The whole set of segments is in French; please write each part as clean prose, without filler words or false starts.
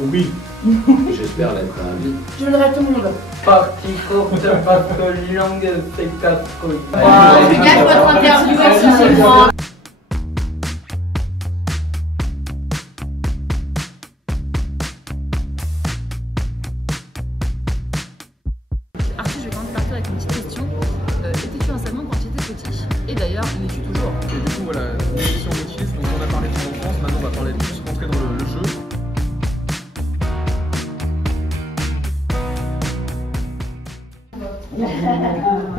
Oui. J'espère l'être à vie. Je donnerai tout le monde. Partie courte parce que langue c'est 4 couilles. Regarde votre interview, excusez-moi. Arthur, je vais quand même partir avec une petite question. Étais-tu un salmon quand tu étais petit? Et d'ailleurs, l'es-tu toujours? Et du coup voilà, l'émission motif, donc on a parlé de ton enfance, maintenant on va parler de plus rentrer dans le jeu.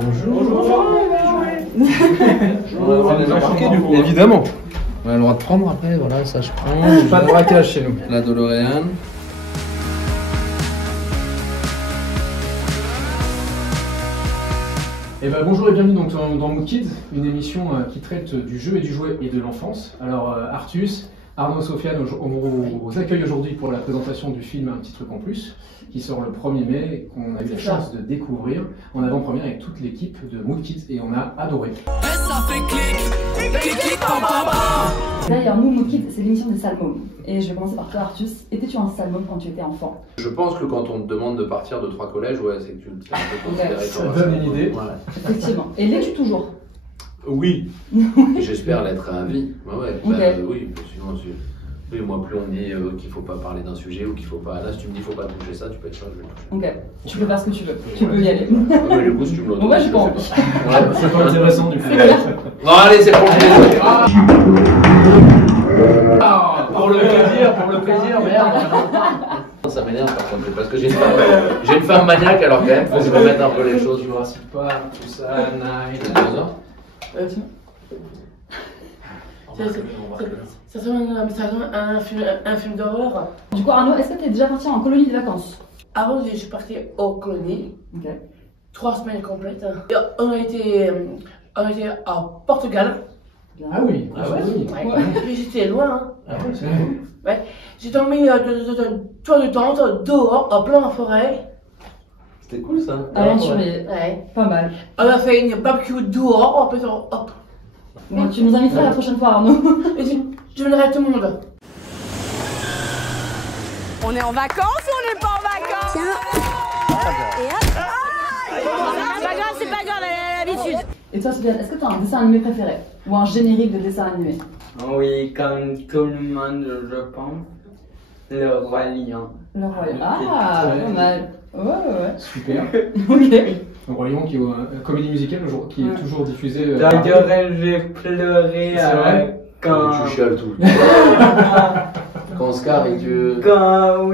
Bonjour. Évidemment. On a le droit de prendre après, voilà, ça je prends. Pas de braquage chez nous. La DeLorean. Bonjour et bienvenue donc dans Mood Kids, une émission qui traite du jeu et du jouet et de l'enfance. Alors Artus, Arnaud, Sofiane, on vous accueille aujourd'hui pour la présentation du film Un petit truc en plus, qui sort le 1er mai, qu'on a eu la chance de découvrir en avant-première avec toute l'équipe de Mood Kids et on a adoré. D'ailleurs, nous, Mood Kids, c'est l'émission des salmons. Et je vais commencer par toi, Artus. Étais-tu un salmon quand tu étais enfant? Je pense que quand on te demande de partir de 3 collèges, ouais, c'est que tu es un peu considéré Ça comme un donne salmon. une idée. Ouais. Effectivement. Et l'es-tu toujours? Oui. J'espère l'être à vie. Ouais. Ok. Oui, sinon, oui, moi, plus on me dit qu'il faut pas parler d'un sujet ou qu'il faut pas. Là, si tu me dis qu'il faut pas toucher ça, tu peux être sûr que je vais le toucher. Ok. Tu peux faire ce que tu veux. Tu peux y aller. Ouais, du coup, si tu me l'autorises. Moi, j'ai pas envie. Ouais, C'est pas intéressant du coup. non, allez, c'est pour le plaisir. Pour le plaisir, merde. Ça m'énerve par contre, parce que j'ai une femme maniaque alors quand même, faut se remettre un peu les choses. Jurassic Park, tout ça, Nine. Ça serait un film d'horreur. Du coup, Arnaud, est-ce que tu es déjà parti en colonie de vacances? Avant, je suis partie aux colonies, Ok. 3 semaines complètes. Et on a été à Portugal. Ah oui, oui. Ouais. Mais j'étais loin. Hein. Ah oui, c'est cool. Ouais. J'ai dormi dans un toit de tente, dehors, en plein forêt. C'était cool ça. Aventurier. Ouais. Pas mal. On a fait une barbecue dehors, en faisant hop. Bon, tu nous inviteras la prochaine fois, Arnaud. Et je donnerai tout le monde. On est en vacances ou on n'est pas en vacances? Et hop. C'est pas grave, elle a l'habitude. Et toi, Sofiane, est-ce que tu as un dessin animé préféré? Ou un générique de dessin animé? Oui, comme tout le monde, je pense. Le Roi Lion. Le Roi Lion. Ah, pas mal. Ouais. Super. Ok. Le Roi Lion qui est une comédie musicale qui est toujours diffusée. D'ailleurs, j'ai pleuré C'est vrai quand... Tu chiales tout le temps. Quand Oscar et tu. Quand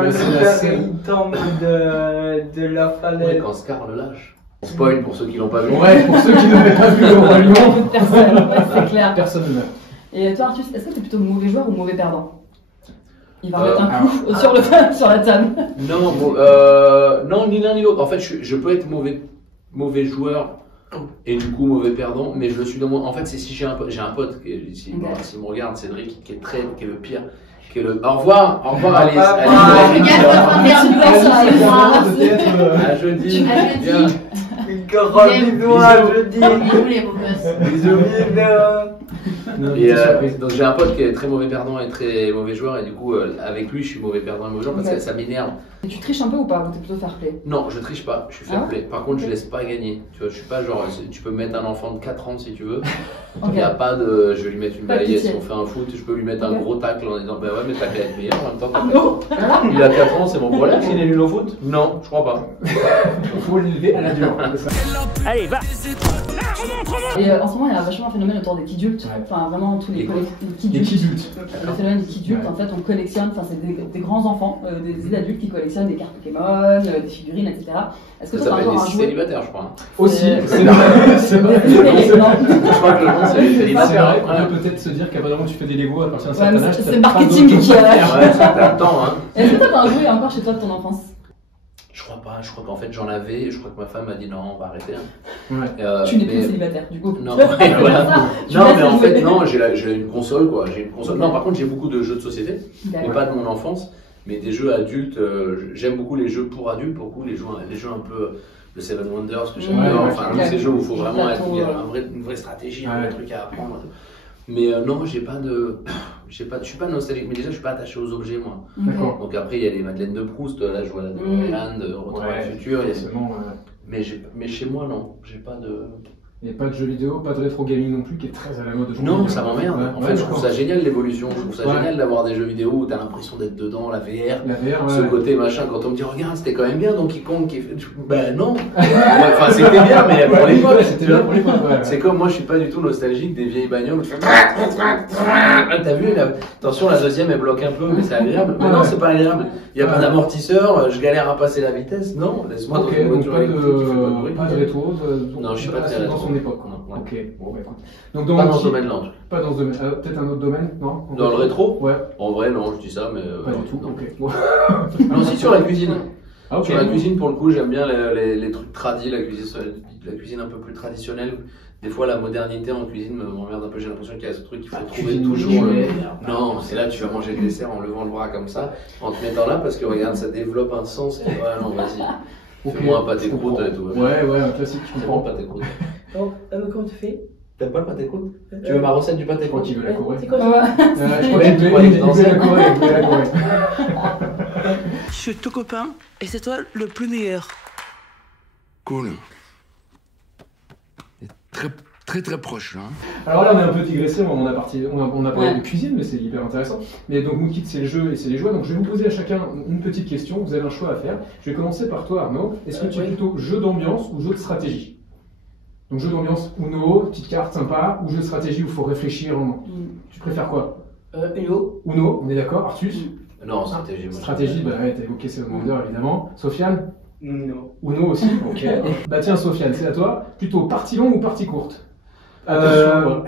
Mais le c'est la père scène. il tombe de la Ouais, falaise. quand Oscar le lâche. On spoil pour ceux qui l'ont pas vu. Ouais, pour ceux qui n'avaient pas vu le Roi Lion, Personne, ouais, c'est clair. personne ne meurt. Et toi, Arthus, est-ce que tu es plutôt mauvais joueur ou mauvais perdant? Il va remettre un alors- coup sur la table. Non, ni l'un ni l'autre. En fait, je peux être mauvais joueur et du coup mauvais perdant, mais je le suis dans mon. En fait, c'est si j'ai un pote s'il me regarde, Cédric, qui est le pire. Au revoir, Alice. Regarde votre interview, À jeudi. Bien. Gros bisous à jeudi. Bisous les beaux gosses. Bisous, bisous. Et donc j'ai un pote qui est très mauvais perdant et très mauvais joueur et du coup avec lui je suis mauvais perdant et mauvais joueur parce que ça m'énerve. Et tu triches un peu ou pas? Ou t'es plutôt fair play? Non, je triche pas, je suis fair play. Par contre, je laisse pas gagner. Tu vois, je suis pas genre tu peux mettre un enfant de 4 ans si tu veux. Il n'y a pas de je vais lui mettre une Pas de balayette pitié. si on fait un foot, je peux lui mettre un Ok. gros tacle en disant bah ouais mais t'as qu'à être meilleur en même temps. t'as Arnaud, 4 ans. Il a 4 ans, c'est mon problème s'il est nul au foot? Non, je crois pas. Il faut l'élever à la dure. Allez, va. Et en ce moment, il y a vachement un phénomène autour des kidultes. Ouais. Enfin, vraiment tous les Et quoi Les kidultes. Le phénomène des kidultes, Ouais. en fait, on collectionne, enfin, c'est des grands enfants, des adultes qui collectionnent des cartes Pokémon, des figurines, etc. Est-ce que Ça toi, t'as s'appelle encore les un jouet? célibataires, je crois. Aussi, Euh, c'est vrai. C'est non. Je crois que le nom c'est les C'est célibataires. vrai qu'on peut peut-être se dire qu'à partir du moment où tu fais des Lego à partir d'un Ouais, mais certain âge, c'est t'as le pas marketing d'autre chose qui à a- faire. Ouais, ça fait le temps, hein. Est-ce que toi, t'as un jouet encore chez toi de ton enfance? Je crois pas, je crois qu'en fait j'en avais, je crois que ma femme m'a dit non, on va arrêter. Ouais. Tu n'es mais- plus célibataire, du coup. Non, ouais, voilà. Tu Non, laisses mais en jouer. fait, non, j'ai une console quoi. J'ai une console. Non, par contre, j'ai beaucoup de jeux de société, mais D'accord. pas de mon enfance, mais des jeux adultes. J'aime beaucoup les jeux pour adultes, beaucoup les jeux un peu le Seven Wonders que j'aime Ouais, bien. ouais, Enfin, ouais. tous ces jeux où il faut vraiment Plateau, il y a une vraie stratégie, un vrai truc à apprendre. Mais non, j'ai pas de. Je suis pas nostalgique, mais déjà je suis pas attaché aux objets moi. D'accord. Donc après il y a les Madeleines de Proust, là je vois la DeLorean, de Retour vers le futur. Il y a... forcément, mais chez moi non, j'ai pas de. Et pas de jeux vidéo, pas de rétro gaming non plus, qui est très à la mode aujourd'hui. Non, ça m'emmerde. En fait, je trouve ça génial l'évolution. Je trouve ça Ouais. génial d'avoir des jeux vidéo où t'as l'impression d'être dedans, la VR. La VR, Ce côté machin, quand on me dit regarde, c'était quand même bien Donkey Kong qui fait. Ben non! Enfin, c'était bien, mais pour l'époque. C'était bien pour l'époque. Ouais. C'est comme moi, je suis pas du tout nostalgique des vieilles bagnoles où tu fais. T'as vu, attention, la deuxième elle bloque un peu, mais c'est agréable. Mais non, c'est pas agréable. Il y a pas d'amortisseur, je galère à passer la vitesse. Non, laisse-moi dans Ok, une donc voiture pas électrique qui fait pas de bruit. de rétro. Non, je suis pas très assez dans rétro. son époque. Quoi. Non, ouais. Ok, bon, bah écoute. Donc, Pas dans Monkey- ce domaine-là en tout cas. Pas dans ce domaine. Peut-être un autre domaine, non? Dans le rétro? Ouais, En vrai, non, je dis ça, mais. pas du tout. non. Ok. Ouais. Non, si sur la cuisine. Ah, ok. Sur la cuisine, pour le coup, j'aime bien les trucs tradis, la cuisine un peu plus traditionnelle. Des fois, la modernité en cuisine m'emmerde un peu. J'ai l'impression qu'il y a ce truc qu'il faut trouver cuisine toujours. gourmet. Non, c'est là tu vas manger le dessert en levant le bras comme ça, en te mettant là, parce que regarde, ça développe un sens. Qui... Ouais, non, vas-y. Ok. Fais-moi un pâté Je comprends. croûte et tout. Ouais, un classique, je C'est bon, comprends. le pâté croûte. Donc, comment tu fais? T'aimes pas le pâté croûte? Tu veux ma recette du pâté Je crois croûte? qu'il veut la Corée. C'est quoi ça? Je crois Ouais, qu'il tu veut vois, les il veut la Corée. Il veut la Corée. Je suis ton copain et c'est toi le plus meilleur. Cool. Et très proche là. Hein. Alors là, on a un peu digressé, on a parlé Ouais. de cuisine, mais c'est hyper intéressant. Mais donc, Mookit, c'est le jeu et c'est les jouets. Donc, je vais vous poser à chacun une petite question. Vous avez un choix à faire. Je vais commencer par toi, Arnaud. Est-ce que tu es Oui. plutôt jeu d'ambiance ou jeu de stratégie? Donc, jeu d'ambiance Uno, petite carte sympa, ou jeu de stratégie où il faut réfléchir. Tu préfères quoi? Uno. Uno, on est d'accord. Artus? Non, stratégie. moi, Stratégie, bah ouais, t'as évoqué Seven Wonders évidemment. Sofiane? Non. Uno aussi, ok. Bah tiens, Sofiane, c'est à toi. Plutôt partie longue ou partie courte?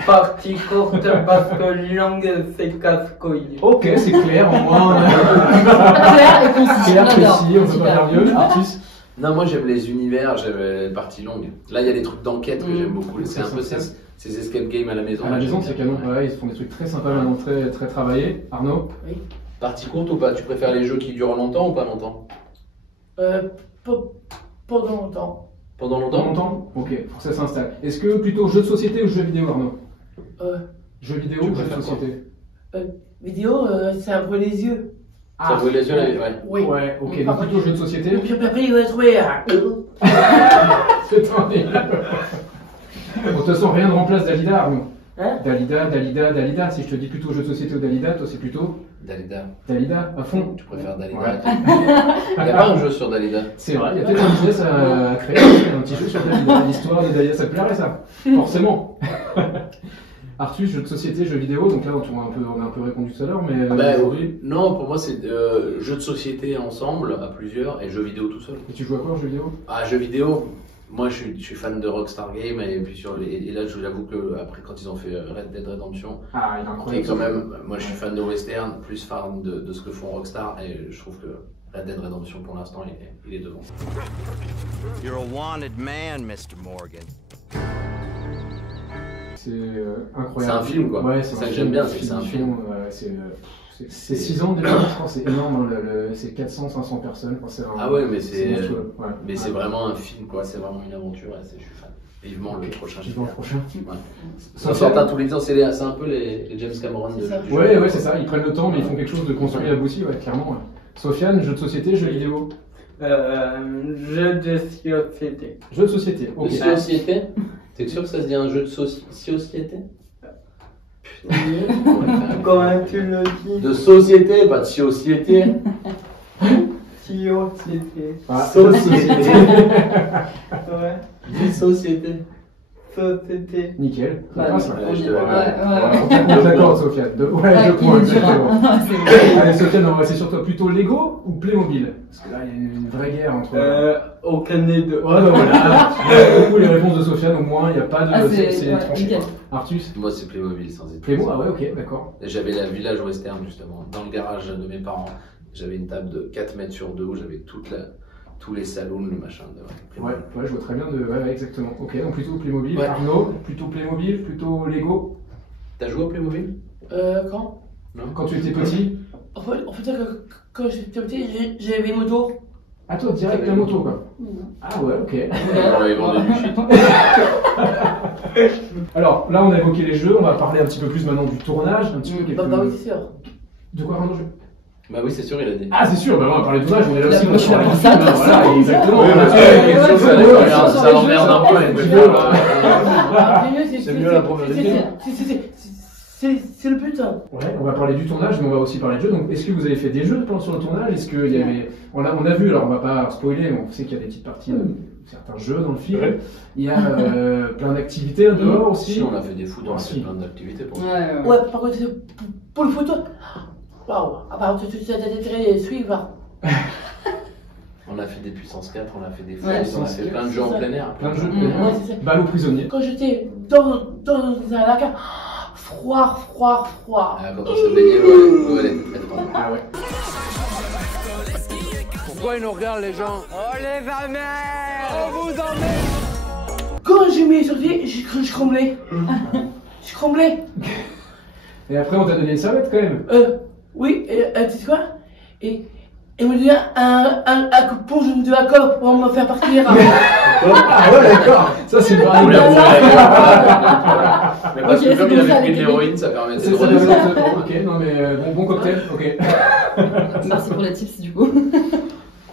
Partie courte parce que langue c'est casse-couille. Ok, c'est clair, au moins. Clair et concis. Clair, On adore. précis, on peut pas Super. faire mieux. Artus? Non, moi j'aime les univers, j'aime les parties longues. Là, il y a des trucs d'enquête que j'aime beaucoup. C'est un peu ces escape games à la maison. À la maison, c'est canon. Ouais, ils font des trucs très sympas maintenant, très travaillés. Arnaud? Partie courte ou pas? Tu préfères les jeux qui durent longtemps ou pas longtemps? Pendant longtemps. Pendant Dans longtemps? longtemps? Ok, pour que ça s'installe. Est-ce que plutôt jeu de société ou jeu vidéo, Arnaud? Jeu vidéo Tu ou jeu de préfères quoi? société? Vidéo, c'est un peu les yeux. Ça brûle les yeux là? Ouais. Oui. Ouais, ok, Oui, donc plutôt jeu de société. Et puis après, il va trouver. C'est tendu. Bon, de toute façon, rien ne remplace Dalida, Arnaud. Hein? Dalida. Si je te dis plutôt jeu de société ou Dalida, toi c'est plutôt Dalida. Dalida, à fond. Tu préfères Dalida? Ouais. Il n'y a pas un jeu sur Dalida? C'est vrai, il y a peut-être un business à créer, un petit jeu sur Dalida. L'histoire de Dalida, ça te plairait ça? Forcément. Artus, jeu de société, jeu vidéo, donc là on a un peu répondu tout à l'heure, mais Bah, aujourd'hui. non, pour moi c'est jeux de société ensemble, à plusieurs, et jeux vidéo tout seul. Et tu joues à quoi en jeu vidéo? Ah, jeux vidéo, moi je suis fan de Rockstar Games, et puis et là je l'avoue que après quand ils ont fait Red Dead Redemption, Ah, il est et incroyable. quand même, moi je suis fan de western, plus fan de ce que font Rockstar, et je trouve que Red Dead Redemption pour l'instant il est devant. You're a wanted man, Mr. Morgan. C'est incroyable. C'est un film, quoi. Ouais, C'est ça que j'aime bien, c'est que c'est un film. C'est 6 ans de développement, je crois, c'est énorme, hein, c'est 400-500 personnes. Enfin, Ah ouais, mais c'est monstrueux, ouais. mais c'est vraiment un film, quoi, c'est vraiment une aventure, et je suis fan. Vivement le Ok, prochain. vivement le prochain. Ouais. Ça Ça sort sort tous les ans, c'est un peu les James Cameron de C'est ça. du jeu. Ouais, c'est ça, ils prennent le temps, mais ils font quelque chose de construit et abouti, ouais, clairement. Ouais. Sofiane, jeu de société, jeu vidéo? Jeu de société. Jeu de société, ok. De société? T'es sûr que ça se dit un jeu de société? Comment tu le dis? De société, pas de société. Société. Ah, Société. Ouais. Dis société. Société. Nickel. Ça Ouais, passe, ouais, là. je te Ouais, l'accorde. ouais. On est d'accord, Sofiane. Ouais, Ouais, deux points, il est dur. exactement. C'est vrai. Allez, Sofiane, on va passer sur toi. Plutôt Lego ou Playmobil? Parce que là, il y a une vraie guerre entre. Aucun des deux. Ouais, bah voilà. Du coup, les réponses de Sofiane, au moins, il n'y a pas de. Ah, c'est c'est tranché, nickel. quoi. Artus? Moi, c'est Playmobil sans hésiter. Playmo? Ah ouais, ok, d'accord. J'avais la village western, justement, dans le garage de mes parents. J'avais une table de 4 mètres sur 2 où j'avais tous les salons, le machin. Ouais, je vois très bien de. Ouais, exactement. Ok, donc plutôt Playmobil. Ouais. Arnaud, plutôt Playmobil, plutôt Lego. T'as joué au Playmobil? Quand Quand tu étais petit? En fait, quand j'étais petit, j'avais une moto. Ah toi, direct la moto quoi. Ah ouais, ok. On avait vendu du shit. Alors là, on a évoqué les jeux, on va parler un petit peu plus maintenant du tournage, un petit peu quelques... Bah oui, c'est sûr. De quoi, Arnaud? Bah oui, c'est sûr, il a dit. Ah c'est sûr, bah on va parler de tournage, on est là aussi Moi, je suis là pour ça, de toute façon. Voilà, exactement. Oui, Ouais, quelque chose, ça l'emmerde un peu. C'est mieux la première vidéo. C'est le but. Ouais, on va parler du tournage, mais on va aussi parler de jeux. Donc, est-ce que vous avez fait des jeux pendant sur le tournage? Est-ce qu'il y avait... On a vu, alors on va pas spoiler, mais on sait qu'il y a des petites parties, certains jeux dans le film. Ouais. Il y a plein d'activités dehors aussi. Si, on a fait des foot, on a fait plein d'activités pour ça. Ouais, par contre, pour le photo, waouh, tu as suivre. On a fait des puissances 4, on a fait des foot, Ouais, on a fait plein de jeux en plein air. Plein de jeux. Ouais, c'est ça. Balle aux prisonniers. Quand j'étais dans un lac, froid. Ah, quand on se baignait, l'eau elle était très froide. Ah ouais. Pourquoi ils nous regardent les gens? Oh les amers! On vous emmène! Quand j'ai mis sur le pied, je tremblais. Je tremblais. Et après, on t'a donné une serviette quand même. Oui, tu sais quoi? Et il me donnait un coup de ponge de la colle pour me faire partir. Ah ouais, d'accord. Ça, c'est pas On l'a mal. Mais parce que comme il avait pris de l'héroïne, ça permettait C'est de trop redescendre. bien. Ok, non mais bon cocktail, ok. Merci pour les tips du coup.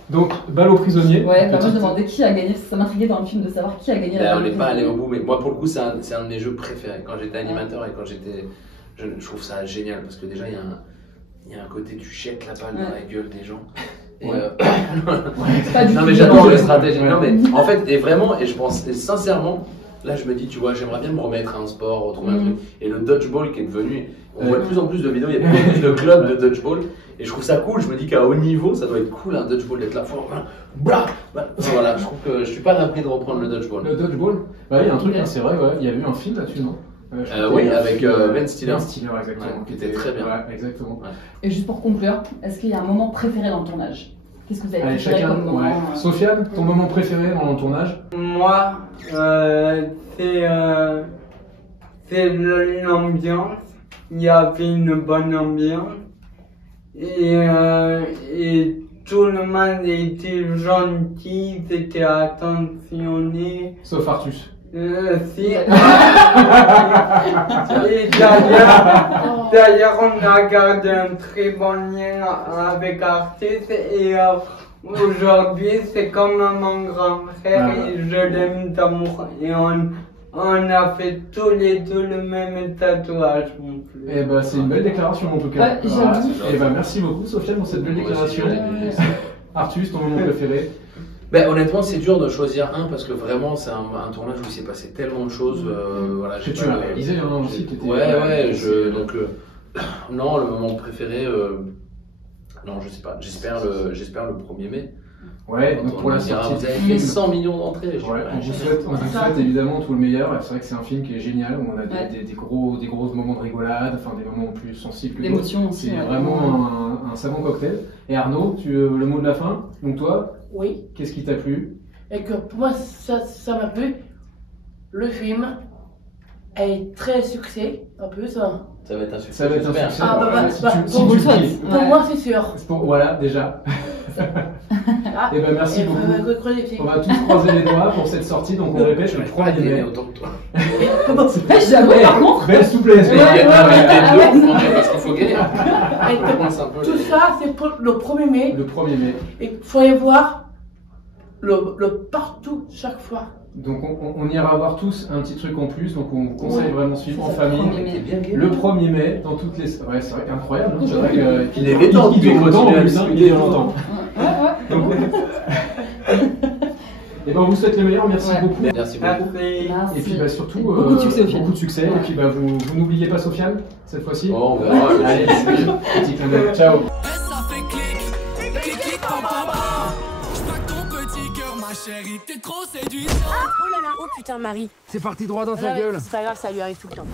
Donc, balle aux prisonniers. Ouais, bah moi je demandais qui a gagné, parce que ça m'intriguait dans le film de savoir qui a gagné la On balle. n'est pas allé au bout, mais moi pour le coup, c'est un de mes jeux préférés. Quand j'étais animateur et quand j'étais jeune, je trouve ça génial parce que déjà, il y a un côté, tu jettes la balle dans la gueule des gens. Et C'est pas du non tout mais j'adore violent. les stratégies. Ouais. Non mais en fait, et vraiment, et je pense et sincèrement, là je me dis, tu vois, j'aimerais bien me remettre à un sport, retrouver un truc. Et le dodgeball qui est devenu, on voit de plus en plus de vidéos, il y a de plus en plus de clubs de dodgeball. Et je trouve ça cool, je me dis qu'à haut niveau, ça doit être cool un dodgeball, d'être là fort. Blah, blah. Voilà, je trouve que je suis pas rappelé de reprendre le dodgeball. Le dodgeball. Bah, il y a un truc, hein, c'est vrai, ouais. Il y a eu un film là-dessus, non? Oui, avec Ben Stiller. Ben Stiller, exactement. Ouais, qui était très bien. Ouais, exactement. Ouais. Et juste pour conclure, est-ce qu'il y a un moment préféré dans le tournage? Qu'est-ce que vous avez Allez, préféré chacun. comme moment Ouais. Sofiane, ton moment préféré dans le tournage? Moi, c'est l'ambiance. Il y avait une bonne ambiance. Et tout le monde était gentil, était attentionné. Sauf Artus. Si. Et d'ailleurs, on a gardé un très bon lien avec Artus et aujourd'hui, c'est comme mon grand frère et je l'aime d'amour. Et on a fait tous les deux le même tatouage en plus. Eh ben, c'est une belle déclaration en tout cas. Ouais, j'avoue. Eh ben, merci beaucoup Sofiane pour cette belle déclaration. Artus, ton moment préféré? Ben, honnêtement, c'est dur de choisir un parce que vraiment, c'est un tournage où il s'est passé tellement de choses. Voilà, Que tu as réalisé hein, aussi. Ouais, non, le moment préféré. Non, je sais pas. J'espère le 1er mai. Ouais, donc pour la sortie. Vous avez fait 100 millions d'entrées. Ouais, on vous souhaite évidemment tout le meilleur. C'est vrai que c'est un film qui est génial, où on a des gros moments de rigolade, enfin des moments plus sensibles. L'émotion aussi. C'est vraiment un savant cocktail. Et Arnaud, le mot de la fin, donc toi, Oui. qu'est-ce qui t'a plu? Et que pour moi, ça m'a plu. Le film est très succès, en plus. Ça va être un succès. Ça va être un j'espère. succès. Ah, bah, Ouais, bah, si bah, tu pour le toi, dis. Pour moi, c'est sûr. Voilà, déjà. Ah, Eh ben, merci beaucoup. On va tous croiser les doigts pour cette sortie, donc on répète Je le vais pas 3er mai. aimer autant que toi. J'avoue, par contre. Belle souplesse. Mais il y a ouais, une deux, parce qu'il faut gagner. On commence un peu Tout ça, c'est pour le 1er mai. Le 1er mai. Et il faut y voir le partout, chaque fois. Donc on ira voir tous un petit truc en plus, donc on vous conseille vraiment de suivre en famille. Le 1er mai, dans toutes les... Ouais, c'est vrai, incroyable. Hein, c'est vrai qu'il est détendu, il dure longtemps en continue à plus, hein, il dure longtemps. Donc, et ben on vous souhaite le meilleur, merci beaucoup. Merci beaucoup. Et puis bah, surtout, beaucoup de succès au film. beaucoup de succès. Et puis bah, vous n'oubliez pas Sofiane, cette fois-ci. Oh, on verra. Allez, petit clin d'œil. Ciao. Ça fait clic, clic, clic, pam, pam, pam. J'plaque ton petit cœur, ma chérie, t'es trop séduisante. Oh là là, oh putain Marie. C'est parti droit dans sa gueule. C'est pas grave, ça lui arrive tout le temps.